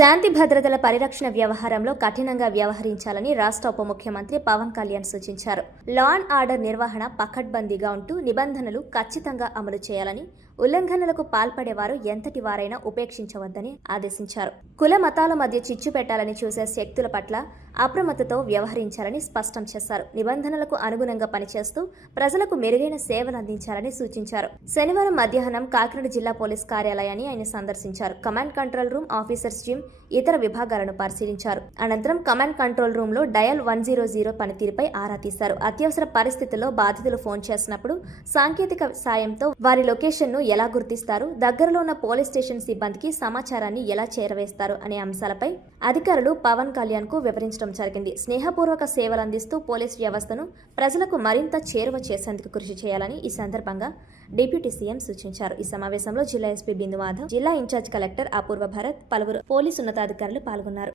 శాంతి భద్రతల పరిరక్షణ వ్యవహారంలో కఠినంగా వ్యవహరించాలని రాష్ట్ర ఉప ముఖ్యమంత్రి పవన్ కళ్యాణ్ సూచించారు. లా అండ్ ఆర్డర్ నిర్వహణ పకడ్బందీగా ఉంటూ నిబంధనలు ఖచ్చితంగా అమలు చేయాలని, ఉల్లంఘనలకు పాల్పడేవారు ఎంతటి వారైనా ఉపేక్షించవద్దని ఆదేశించారు. కుల మతాల మధ్య చిచ్చు పెట్టాలని చూసే శక్తుల పట్ల అప్రమత్తతో వ్యవహరించాలని స్పష్టం చేశారు. నిబంధనలకు అనుగుణంగా పనిచేస్తూ ప్రజలకు మెరుగైన సేవలు అందించాలని సూచించారు. శనివారం మధ్యాహ్నం కాకినాడ జిల్లా పోలీస్ కార్యాలయాన్ని ఆయన సందర్శించారు. Command control room, officers gym, ఇతర విభాగాలను పరిశీలించారు. అనంతరం కమాండ్ కంట్రోల్ రూమ్ లో డయల్ 100 పనితీరుపై ఆరా తీశారు. అత్యవసర పరిస్థితుల్లో బాధితులు ఫోన్ చేసినప్పుడు సాంకేతిక సాయంతో వారి లొకేషన్ ను ఎలా గుర్తిస్తారు, దగ్గరలో ఉన్న పోలీస్ స్టేషన్ సిబ్బందికి సమాచారాన్ని ఎలా చేరవేస్తారు అనే అంశాలపై అధికారులు పవన్ కళ్యాణ్ కు వివరించడం జరిగింది. స్నేహపూర్వక సేవలు అందిస్తూ పోలీస్ వ్యవస్థను ప్రజలకు మరింత చేరువ చేసేందుకు కృషి చేయాలని ఈ సందర్భంగా డిప్యూటీ సీఎం సూచించారు. ఈ సమావేశంలో జిల్లా ఎస్పీ బిందు మాధవ్, జిల్లా ఇన్ఛార్జ్ కలెక్టర్ అపూర్వ భరత్, పలువురు పోలీసు ఉన్నతాధికారులు పాల్గొన్నారు.